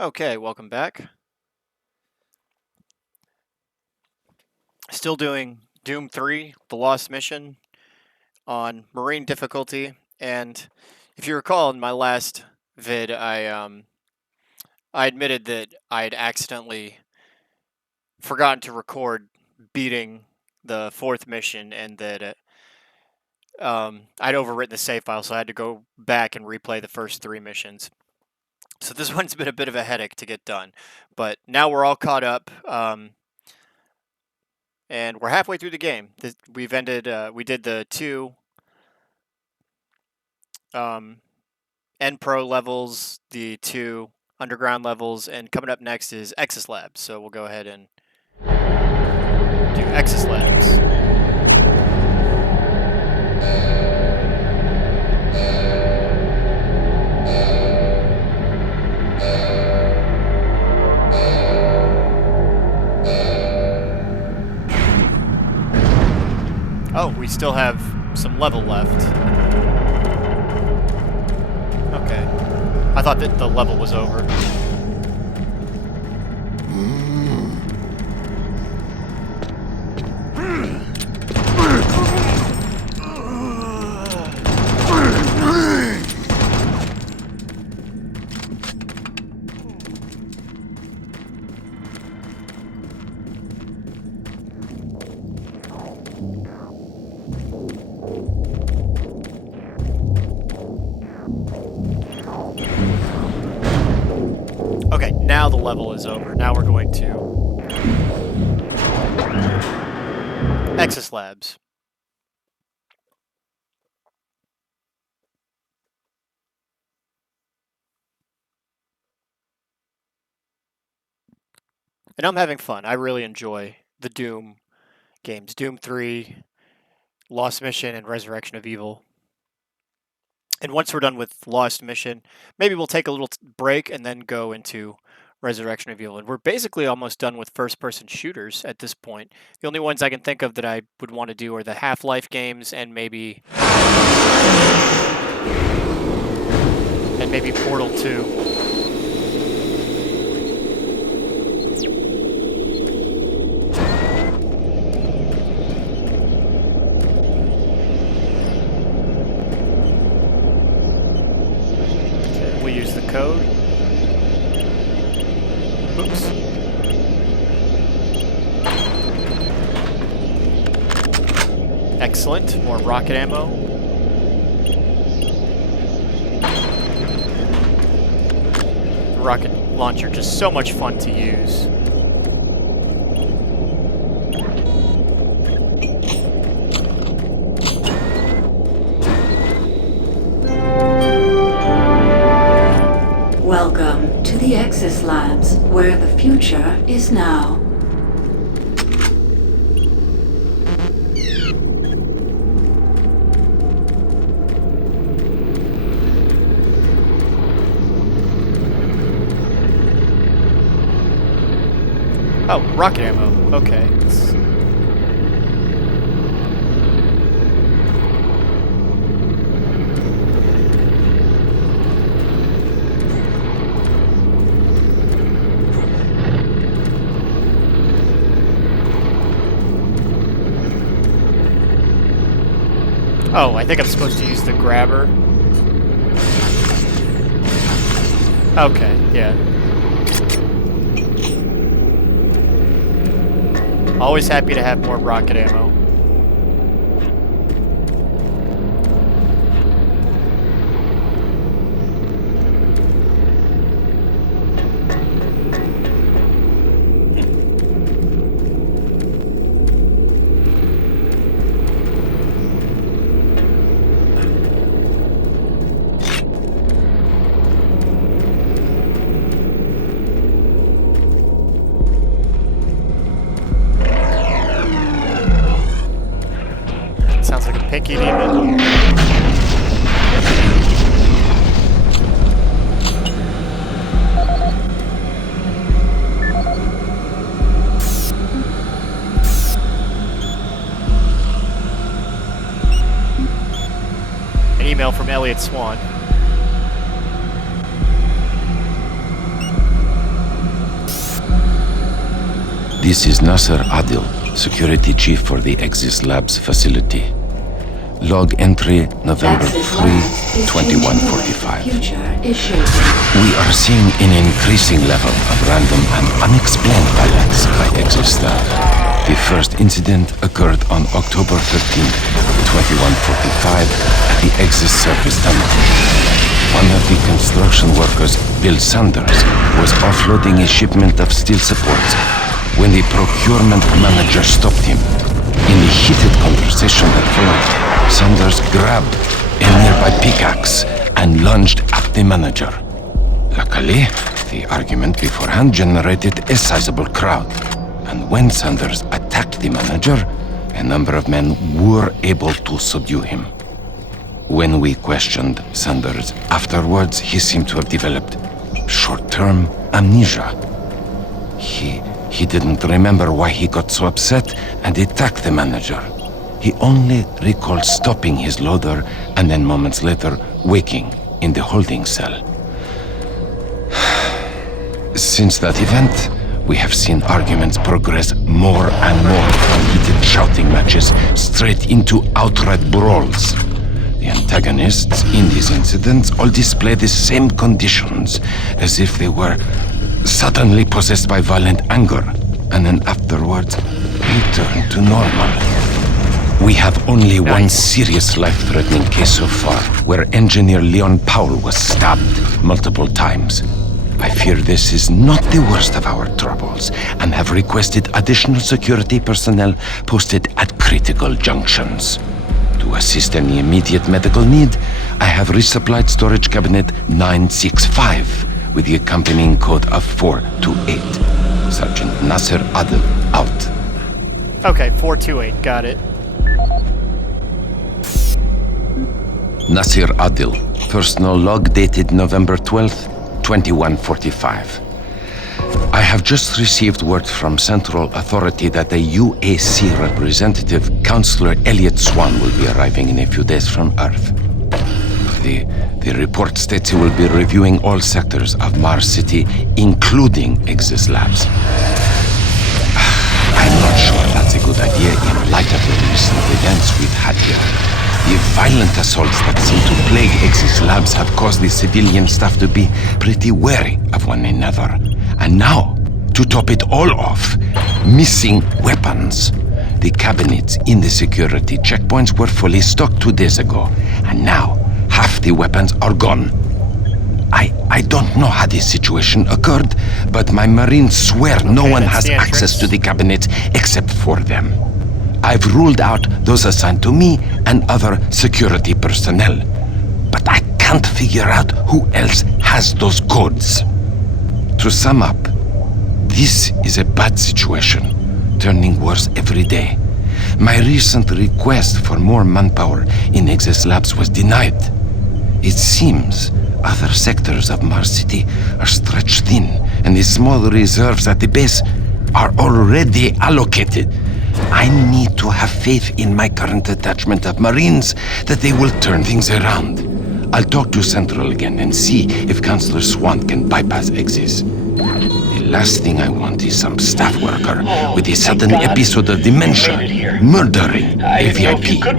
Okay, welcome back. Still doing Doom 3, The Lost Mission, on Marine difficulty, and if you recall in my last vid, I admitted that I'd accidentally forgotten to record beating the 4th mission, and that I'd overwritten the save file, so I had to go back and replay the first 3 missions. So this one's been a bit of a headache to get done, but now we're all caught up. And we're halfway through the game. We've ended. We did the 2 End Pro levels, the 2 underground levels, and coming up next is Exis Labs. So we'll go ahead and do Exis Labs. Oh, we still have some level left. Okay. I thought that the level was over. Okay, now the level is over. Now we're going to Exis Labs. And I'm having fun. I really enjoy the Doom games. Doom 3, Lost Mission, and Resurrection of Evil. And once we're done with Lost Mission, maybe we'll take a little break and then go into Resurrection of Evil. And we're basically almost done with first-person shooters at this point. The only ones I can think of that I would want to do are the Half-Life games and maybe Portal 2. We'll use the code. Oops. Excellent. More rocket ammo. The rocket launcher, just so much fun to use. Welcome to the Exis Labs, where the future is now. Oh, rocket ammo. Okay. Oh, I think I'm supposed to use the grabber. Okay, yeah. Always happy to have more rocket ammo. Sounds like a pinky demon. An email from Elliot Swan. This is Nasser Adil, Security Chief for the Exis Labs facility. Log entry November 3, 2145. We are seeing an increasing level of random and unexplained violence by Exis staff. The first incident occurred on October 13, 2145 at the Exis service tunnel. One of the construction workers, Bill Sanders, was offloading a shipment of steel supports when the procurement manager stopped him. In the heated conversation that followed, Sanders grabbed a nearby pickaxe and lunged at the manager. Luckily, the argument beforehand generated a sizable crowd, and when Sanders attacked the manager, a number of men were able to subdue him. When we questioned Sanders afterwards, he seemed to have developed short-term amnesia. He didn't remember why he got so upset and attacked the manager. He only recalled stopping his loader and then moments later waking in the holding cell. Since that event, we have seen arguments progress more and more from heated shouting matches straight into outright brawls. The antagonists in these incidents all display the same conditions, as if they were suddenly possessed by violent anger, and then afterwards return to normal. We have only one serious life-threatening case so far, where engineer Leon Powell was stabbed multiple times. I fear this is not the worst of our troubles, and have requested additional security personnel posted at critical junctions. To assist any immediate medical need, I have resupplied storage cabinet 965 with the accompanying code of 428. Sergeant Nasser Adil, out. Okay, 428, got it. Nasir Adil, personal log dated November 12th, 2145. I have just received word from Central Authority that the UAC representative, Councillor Elliot Swan, will be arriving in a few days from Earth. The report states he will be reviewing all sectors of Mars City, including Exis Labs. I'm not sure that's a good idea in light of the recent events we've had here. The violent assaults that seem to plague Exis Labs have caused the civilian staff to be pretty wary of one another. And now, to top it all off, missing weapons. The cabinets in the security checkpoints were fully stocked 2 days ago, and now half the weapons are gone. I don't know how this situation occurred, but my Marines swear no one has access to the cabinets except for them. I've ruled out those assigned to me and other security personnel, but I can't figure out who else has those codes. To sum up, this is a bad situation, turning worse every day. My recent request for more manpower in Exis Labs was denied. It seems other sectors of Mars City are stretched thin, and the small reserves at the base are already allocated. I need to have faith in my current detachment of Marines that they will turn things around. I'll talk to Central again and see if Councillor Swan can bypass Exis. The last thing I want is some staff worker with a sudden episode of dementia murdering a VIP. I'm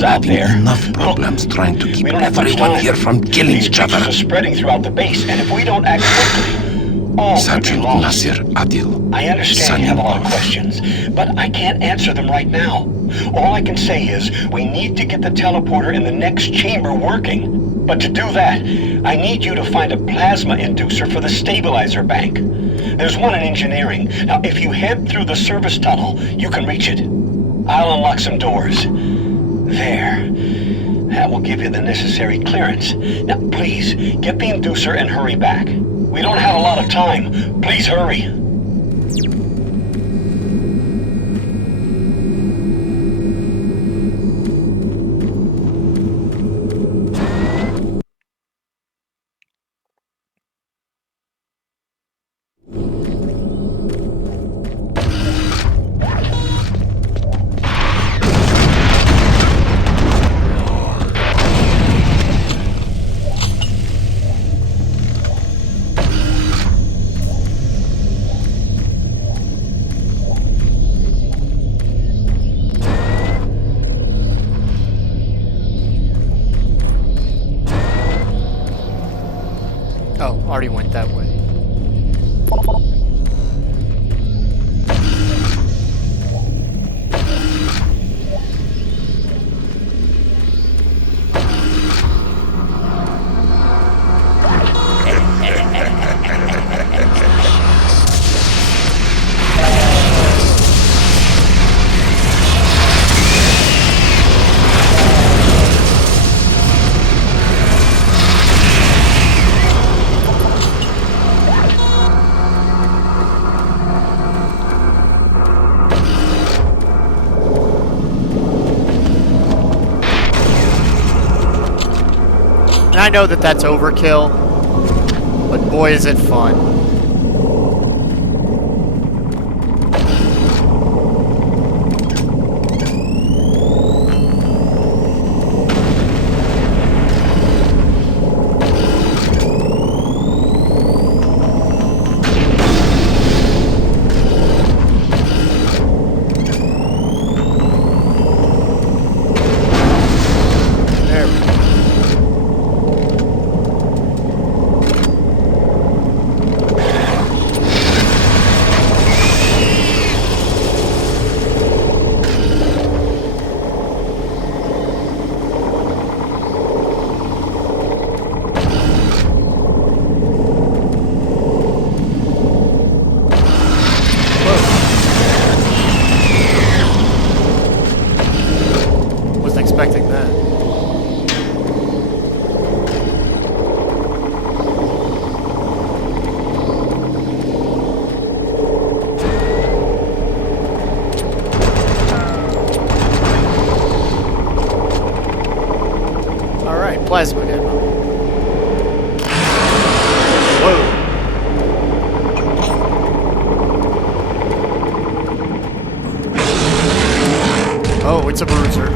having enough problems trying to keep everyone here from killing each other. These are spreading throughout the base, and if we don't act quickly, Sergeant Nasir Adil. I understand you have a lot of questions, but I can't answer them right now. All I can say is we need to get the teleporter in the next chamber working. But to do that, I need you to find a plasma inducer for the stabilizer bank. There's one in engineering. Now, if you head through the service tunnel, you can reach it. I'll unlock some doors. There. That will give you the necessary clearance. Now, please, get the inducer and hurry back. We don't have a lot of time. Please hurry. Oh, already went that way. And I know that that's overkill, but boy is it fun. Expecting that. All right, plasma ammo. Whoa. Oh, it's a bruiser.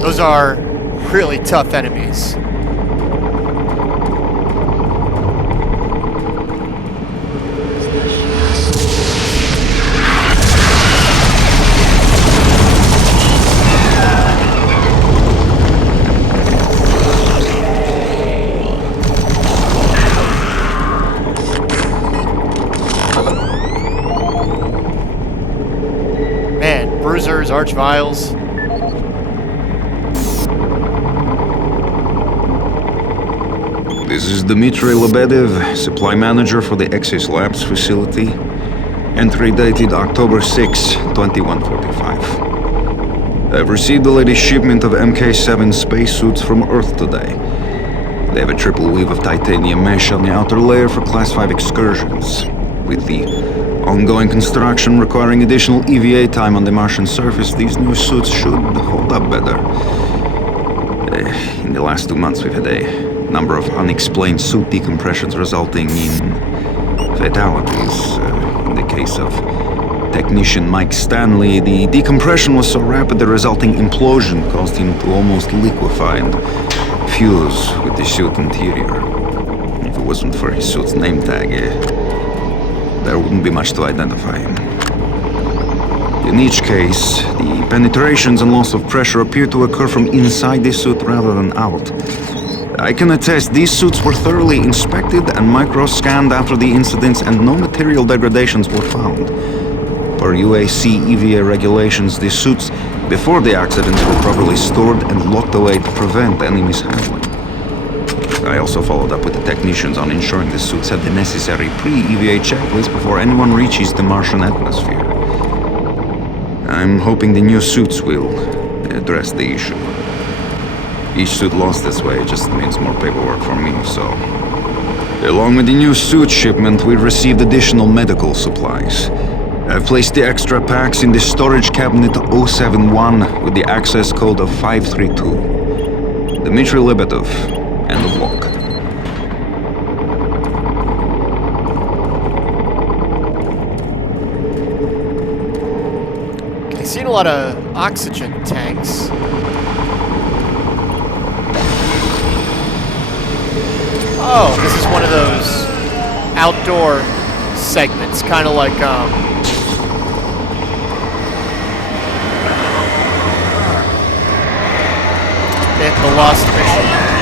Those are really tough enemies. Man, Bruisers, ArchViles. This is Dmitry Lebedev, supply manager for the Exis Labs facility. Entry dated October 6, 2145. I've received the latest shipment of MK7 spacesuits from Earth today. They have a triple weave of titanium mesh on the outer layer for Class 5 excursions. With the ongoing construction requiring additional EVA time on the Martian surface, these new suits should hold up better. In the last 2 months we've had a number of unexplained suit decompressions resulting in fatalities. In the case of technician Mike Stanley, the decompression was so rapid the resulting implosion caused him to almost liquefy and fuse with the suit interior. If it wasn't for his suit's name tag, there wouldn't be much to identify him. In each case, the penetrations and loss of pressure appear to occur from inside the suit rather than out. I can attest these suits were thoroughly inspected and micro-scanned after the incidents, and no material degradations were found. Per UAC EVA regulations, the suits before the accidents were properly stored and locked away to prevent any mishandling. I also followed up with the technicians on ensuring the suits had the necessary pre-EVA checklist before anyone reaches the Martian atmosphere. I'm hoping the new suits will address the issue. Each suit lost this way just means more paperwork for me, so... Along with the new suit shipment, we received additional medical supplies. I've placed the extra packs in the storage cabinet 071 with the access code of 532. Dmitry Lebedev, end of walk. I've seen a lot of oxygen tanks. Oh, this is one of those outdoor segments, kind of like in the Lost Mission.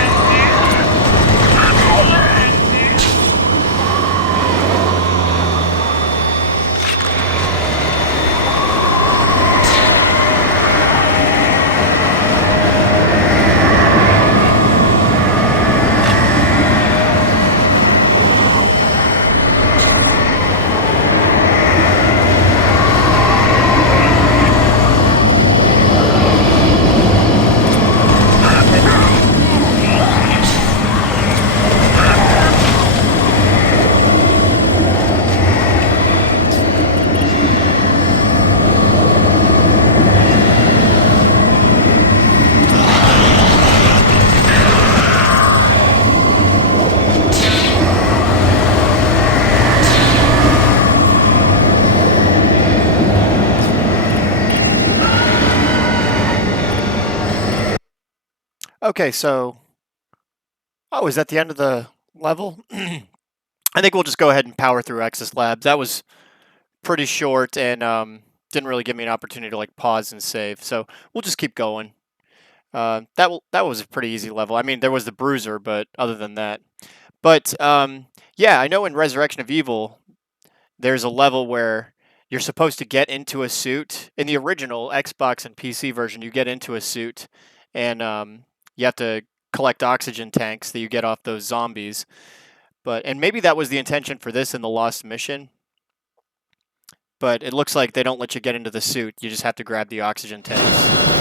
Okay, so... Oh, is that the end of the level? I think we'll just go ahead and power through Exis Labs. That was pretty short and didn't really give me an opportunity to like pause and save. So we'll just keep going. That was a pretty easy level. I mean, there was the Bruiser, but other than that. But yeah, I know in Resurrection of Evil, there's a level where you're supposed to get into a suit. In the original Xbox and PC version, you get into a suit and you have to collect oxygen tanks that you get off those zombies. And maybe that was the intention for this in the Lost Mission. But it looks like they don't let you get into the suit. You just have to grab the oxygen tanks.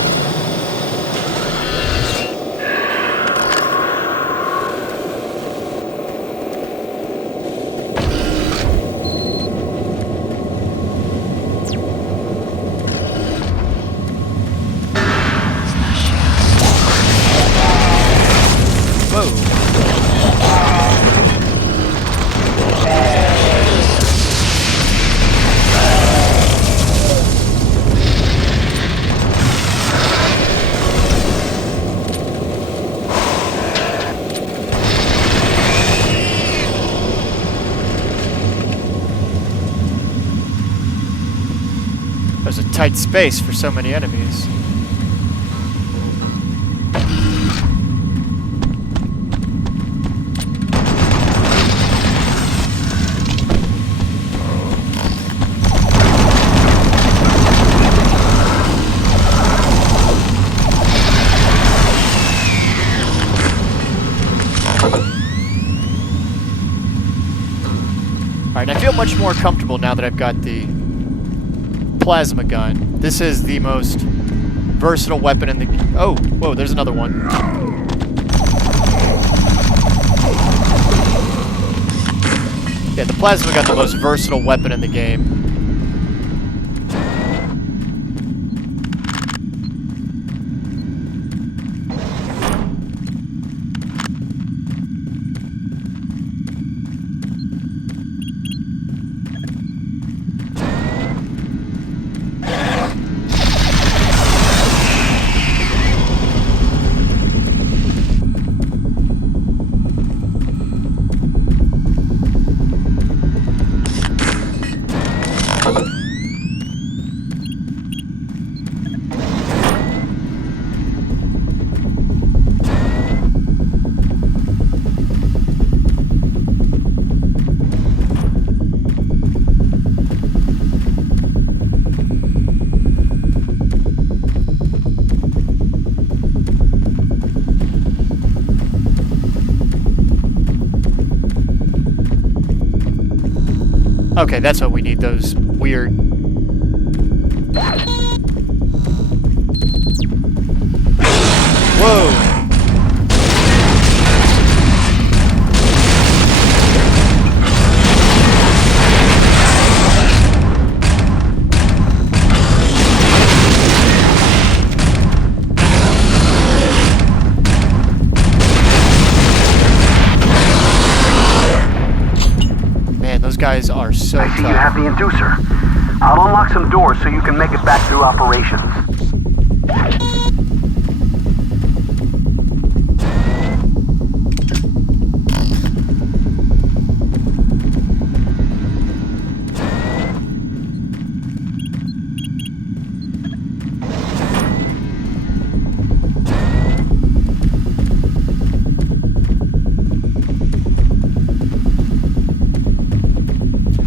There's a tight space for so many enemies. Alright, I feel much more comfortable now that I've got the plasma gun. This is the most versatile weapon in the... Oh, whoa, there's another one. Yeah, the plasma gun, the most versatile weapon in the game. Okay, that's what we need, those weird... Whoa! Those guys are so tough. I see you have the inducer. I'll unlock some doors so you can make it back through operations.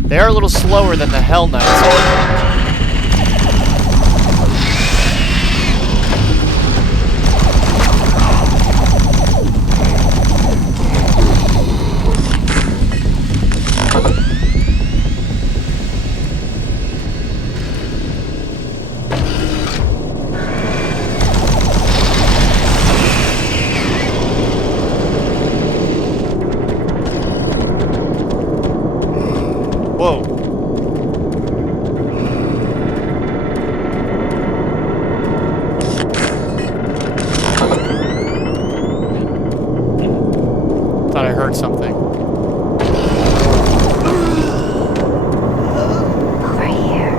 They are a little slower than the Hell Knights. Whoa. Thought I heard something. Over here.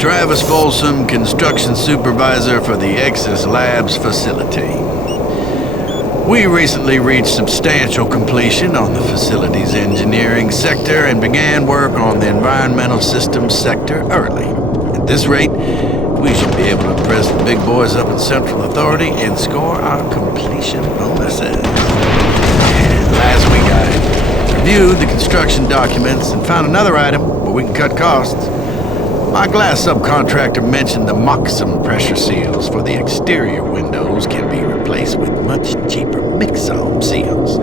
Travis Folsom, Construction Supervisor for the Exis Labs facility. We recently reached substantial completion on the facility's engineering sector and began work on the environmental systems sector early. At this rate, we should be able to impress the big boys up in Central Authority and score our completion bonuses. And last week I reviewed the construction documents and found another item where we can cut costs. My glass subcontractor mentioned the Moxum pressure seals for the exterior windows can be replaced with much cheaper Mixom seals.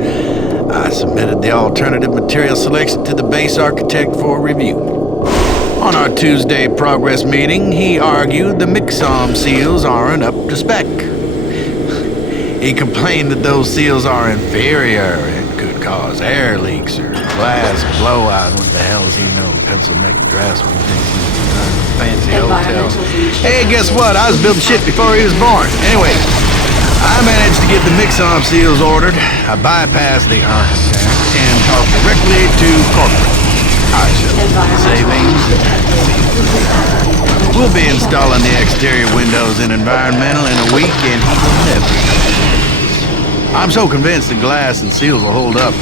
I submitted the alternative material selection to the base architect for review. On our Tuesday progress meeting, he argued the Mixom seals aren't up to spec. He complained that those seals are inferior and could cause air leaks or glass blowout. What the hell does he know? Pencil neck draftsman thinks he's fancy hotel. Hey, guess what? I was building shit before he was born. Anyway, I managed to get the Mixom seals ordered. I bypassed the architect and talked directly to corporate. I shall savings. We'll be installing the exterior windows in environmental in a week, and he will never. I'm so convinced the glass and seals will hold up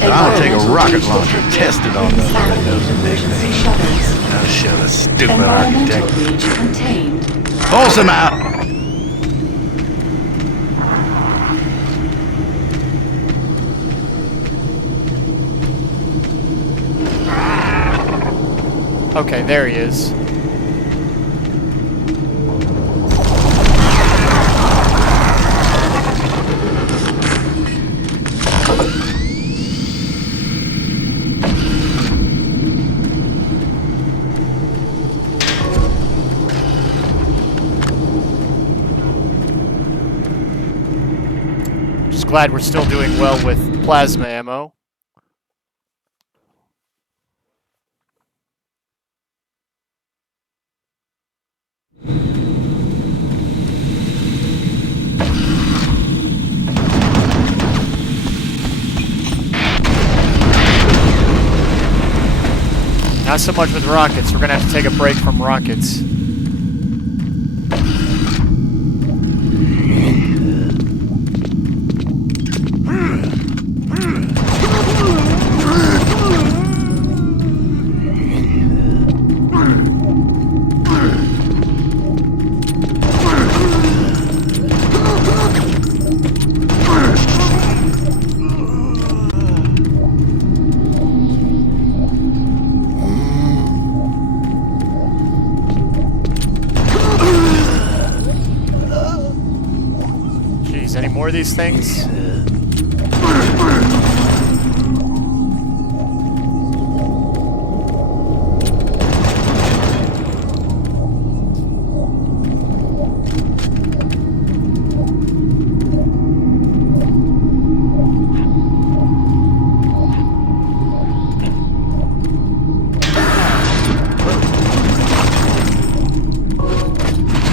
that I'll take a rocket launcher, test it on those windows, and make me. I'll show the stupid architect. Folsom out! Okay, there he is. Just glad we're still doing well with plasma ammo. Not so much with rockets. We're gonna have to take a break from rockets. Any more of these things?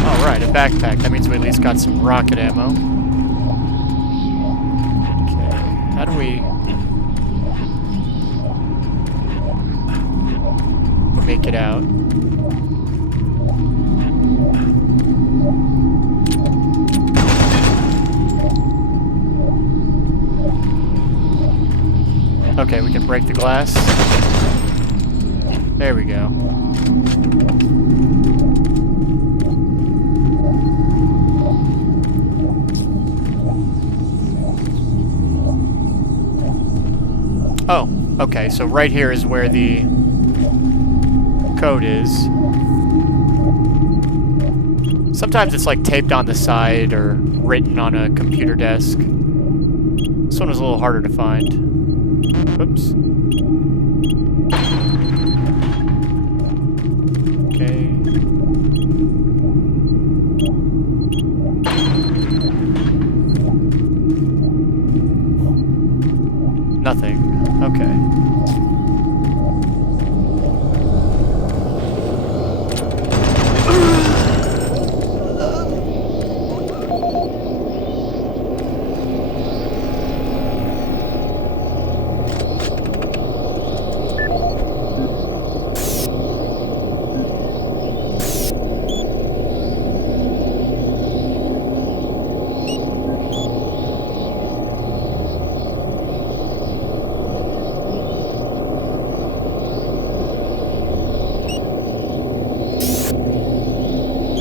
Alright, a backpack. That means we at least got some rocket ammo. How do we make it out? Okay, we can break the glass. There we go. Oh, okay, so right here is where the code is. Sometimes it's like taped on the side or written on a computer desk. This one was a little harder to find. Oops. Okay. Nothing. Okay.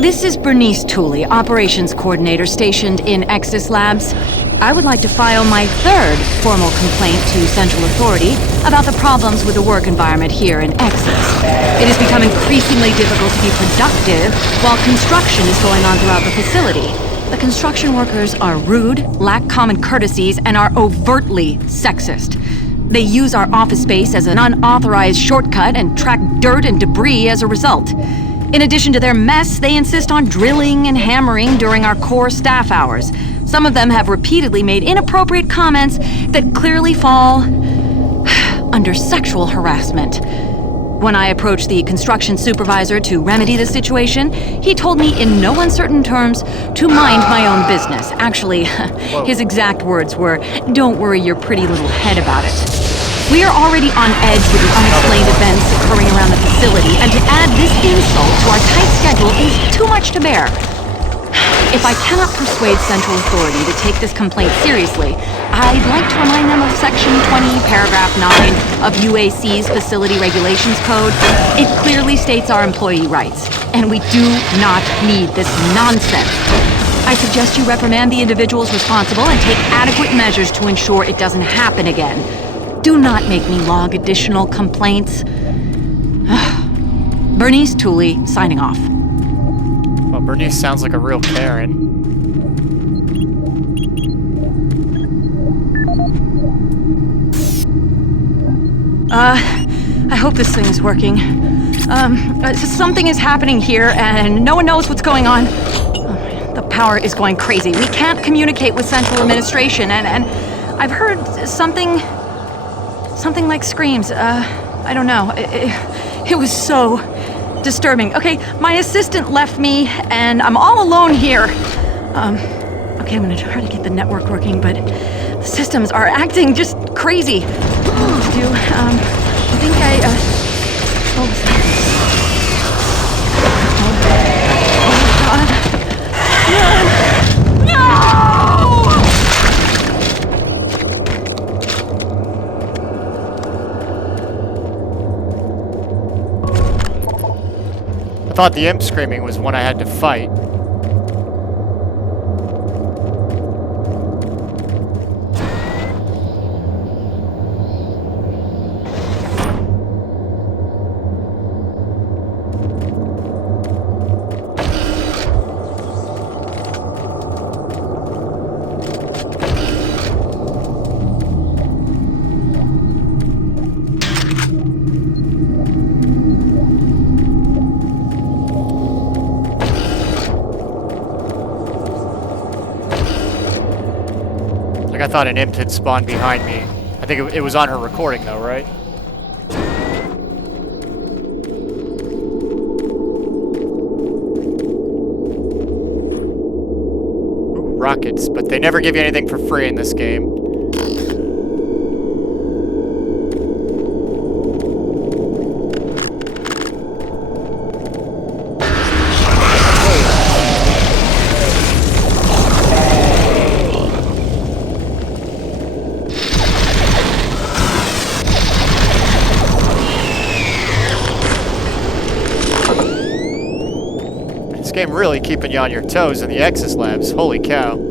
This is Bernice Tooley, Operations Coordinator stationed in Exis Labs. I would like to file my third formal complaint to Central Authority about the problems with the work environment here in Exis. It has become increasingly difficult to be productive while construction is going on throughout the facility. The construction workers are rude, lack common courtesies, and are overtly sexist. They use our office space as an unauthorized shortcut and track dirt and debris as a result. In addition to their mess, they insist on drilling and hammering during our core staff hours. Some of them have repeatedly made inappropriate comments that clearly fall under sexual harassment. When I approached the construction supervisor to remedy the situation, he told me in no uncertain terms to mind my own business. Actually, his exact words were, "Don't worry your pretty little head about it." We are already on edge with the unexplained events occurring around the facility, and to add this insult to our tight schedule is too much to bear. If I cannot persuade Central Authority to take this complaint seriously, I'd like to remind them of Section 20, Paragraph 9 of UAC's Facility Regulations Code. It clearly states our employee rights, and we do not need this nonsense. I suggest you reprimand the individuals responsible and take adequate measures to ensure it doesn't happen again. Do not make me log additional complaints. Bernice Tooley, signing off. Well, Bernice sounds like a real Karen. I hope this thing is working. Something is happening here, and no one knows what's going on. The power is going crazy. We can't communicate with Central Administration, and I've heard something like screams. I don't know. It was so disturbing. Okay, my assistant left me, and I'm all alone here. Okay, I'm gonna try to get the network working, but the systems are acting just crazy. I think what was that? Oh my God. I thought the imp screaming was one I had to fight. I thought an imp had spawned behind me. I think it was on her recording though, right? Ooh, rockets, but they never give you anything for free in this game. Game really keeping you on your toes in the Exis labs. Holy cow.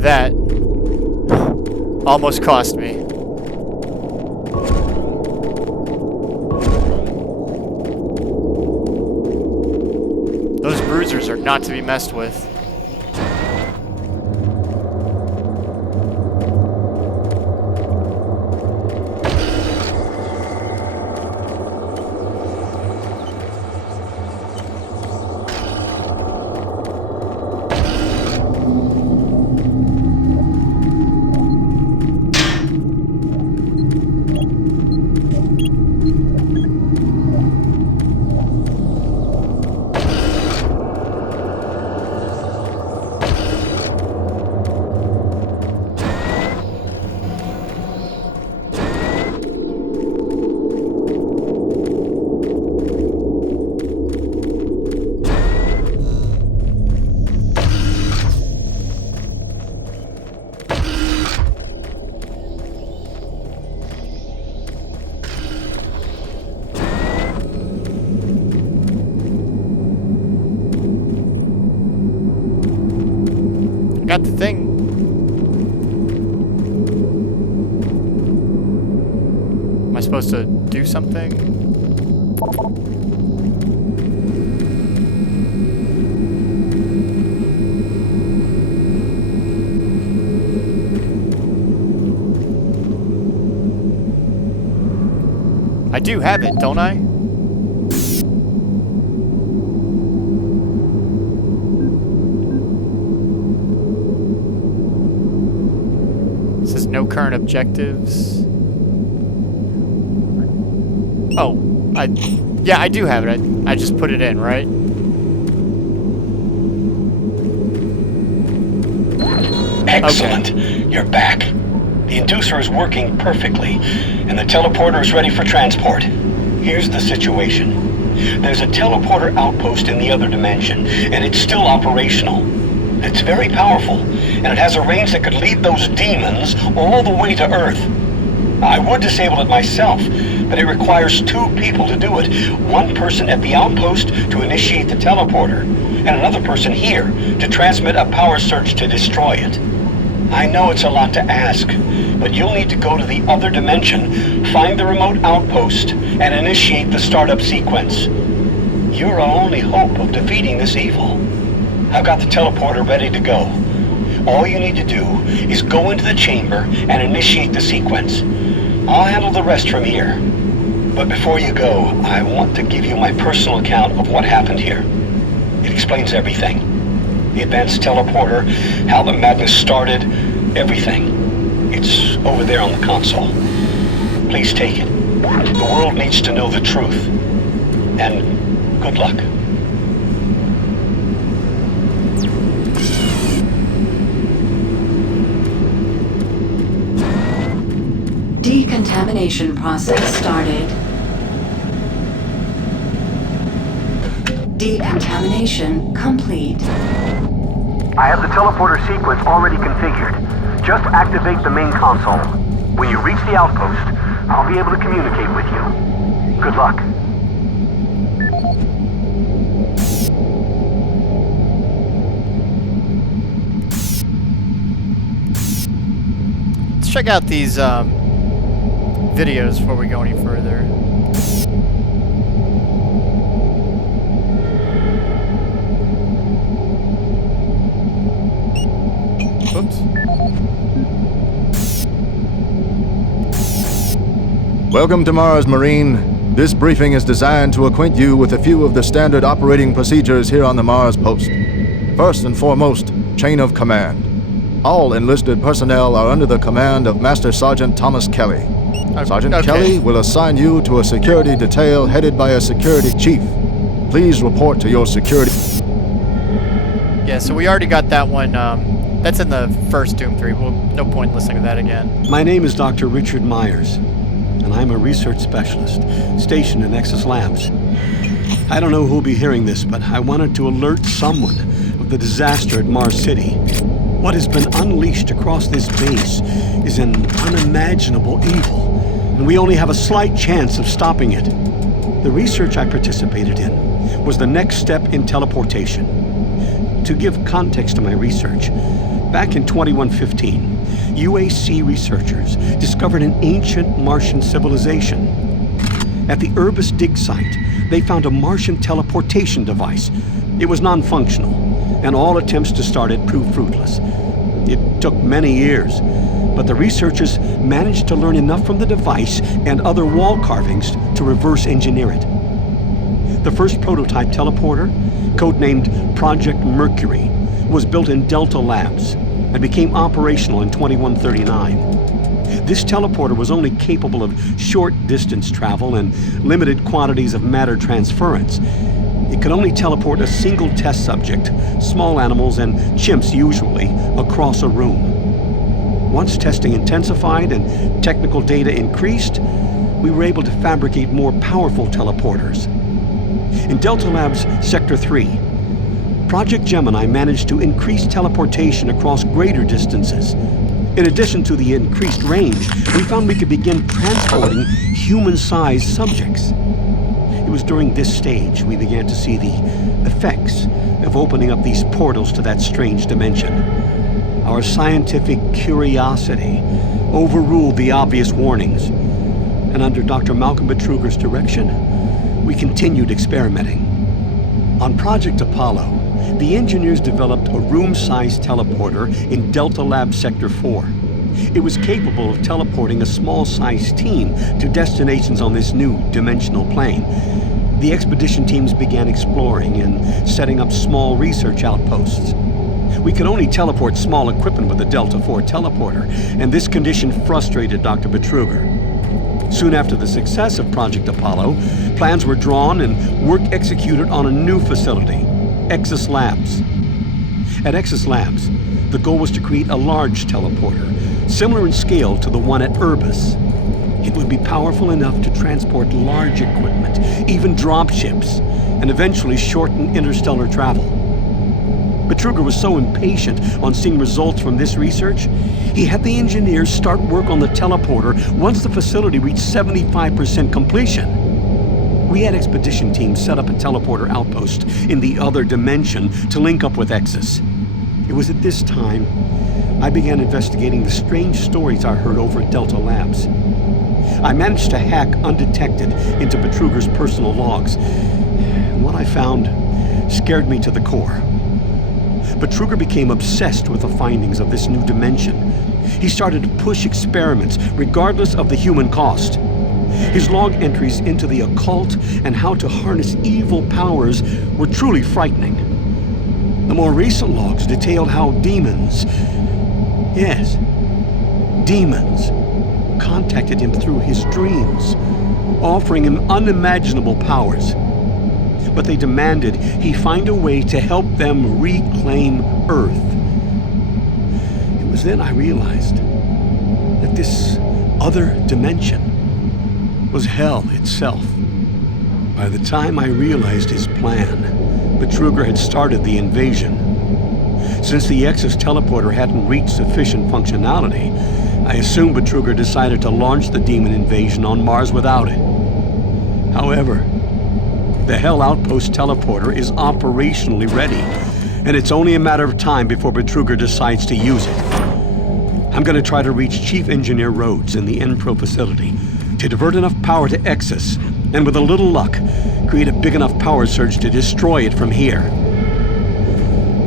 That almost cost me. Those bruisers are not to be messed with. Got the thing. Am I supposed to do something? I do have it, don't I? No current objectives. Oh, yeah, I do have it. I just put it in, right? Excellent. Okay. You're back. The inducer is working perfectly, and the teleporter is ready for transport. Here's the situation. There's a teleporter outpost in the other dimension, and it's still operational. It's very powerful, and it has a range that could lead those demons all the way to Earth. I would disable it myself, but it requires 2 people to do it. One person at the outpost to initiate the teleporter, and another person here to transmit a power surge to destroy it. I know it's a lot to ask, but you'll need to go to the other dimension, find the remote outpost, and initiate the startup sequence. You're our only hope of defeating this evil. I've got the teleporter ready to go. All you need to do is go into the chamber and initiate the sequence. I'll handle the rest from here. But before you go, I want to give you my personal account of what happened here. It explains everything. The advanced teleporter, how the madness started, everything. It's over there on the console. Please take it. The world needs to know the truth. And good luck. Decontamination process started. Decontamination complete. I have the teleporter sequence already configured. Just activate the main console. When you reach the outpost, I'll be able to communicate with you. Good luck. Let's check out these videos before we go any further. Whoops. Welcome to Mars, Marine. This briefing is designed to acquaint you with a few of the standard operating procedures here on the Mars post. First and foremost, chain of command. All enlisted personnel are under the command of Master Sergeant Thomas Kelly. Sergeant okay. Kelly will assign you to a security detail headed by a security chief. Please report to your security. Yeah, so we already got that one. That's in the first Doom 3. Well, no point listening to that again. My name is Dr. Richard Myers, and I'm a research specialist stationed in Exis Labs. I don't know who'll be hearing this, but I wanted to alert someone of the disaster at Mars City. What has been unleashed across this base is an unimaginable evil, and we only have a slight chance of stopping it. The research I participated in was the next step in teleportation. To give context to my research, back in 2115, UAC researchers discovered an ancient Martian civilization. At the Urbis dig site, they found a Martian teleportation device. It was non-functional, and all attempts to start it proved fruitless. It took many years, but the researchers managed to learn enough from the device and other wall carvings to reverse engineer it. The first prototype teleporter, codenamed Project Mercury, was built in Delta Labs and became operational in 2139. This teleporter was only capable of short distance travel and limited quantities of matter transference. It could only teleport a single test subject, small animals and chimps usually, across a room. Once testing intensified and technical data increased, we were able to fabricate more powerful teleporters. In Delta Labs Sector 3, Project Gemini managed to increase teleportation across greater distances. In addition to the increased range, we found we could begin transporting human-sized subjects. It was during this stage we began to see the effects of opening up these portals to that strange dimension. Our scientific curiosity overruled the obvious warnings, and under Dr. Malcolm Betruger's direction, we continued experimenting. On Project Apollo, the engineers developed a room-sized teleporter in Delta Lab Sector 4. It was capable of teleporting a small-sized team to destinations on this new dimensional plane. The expedition teams began exploring and setting up small research outposts. We could only teleport small equipment with the Delta 4 teleporter, and this condition frustrated Dr. Betruger. Soon after the success of Project Apollo, plans were drawn and work executed on a new facility, Exis Labs. At Exis Labs, the goal was to create a large teleporter, similar in scale to the one at Urbis. It would be powerful enough to transport large equipment, even dropships, and eventually shorten interstellar travel. Betruger was so impatient on seeing results from this research, he had the engineers start work on the teleporter once the facility reached 75% completion. We had expedition teams set up a teleporter outpost in the other dimension to link up with Exis. It was at this time I began investigating the strange stories I heard over at Delta Labs. I managed to hack undetected into Betruger's personal logs, and what I found scared me to the core. Betruger became obsessed with the findings of this new dimension. He started to push experiments regardless of the human cost. His log entries into the occult and how to harness evil powers were truly frightening. The more recent logs detailed how demons, yes, demons, contacted him through his dreams, offering him unimaginable powers. But they demanded he find a way to help them reclaim Earth. It was then I realized that this other dimension was hell itself. By the time I realized his plan, Betruger had started the invasion. Since the Exis teleporter hadn't reached sufficient functionality, I assumed Betruger decided to launch the demon invasion on Mars without it. However, the Hell Outpost teleporter is operationally ready, and it's only a matter of time before Betruger decides to use it. I'm going to try to reach Chief Engineer Rhodes in the Enpro facility to divert enough power to Exis, and with a little luck, create a big enough power surge to destroy it from here.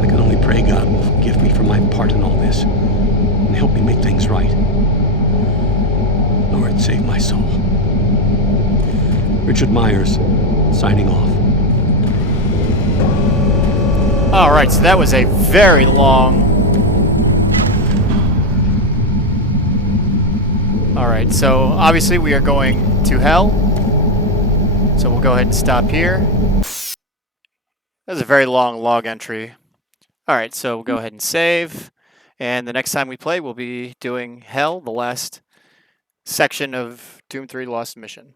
I can only pray God will forgive me for my part in all this, and help me make things right. Lord, save my soul. Richard Myers, signing off. Alright, so that was a very long... Alright, so obviously we are going to hell. So we'll go ahead and stop here. That's a very long log entry. Alright, so we'll go ahead and save. And the next time we play, we'll be doing hell, the last section of Doom 3 Lost Mission.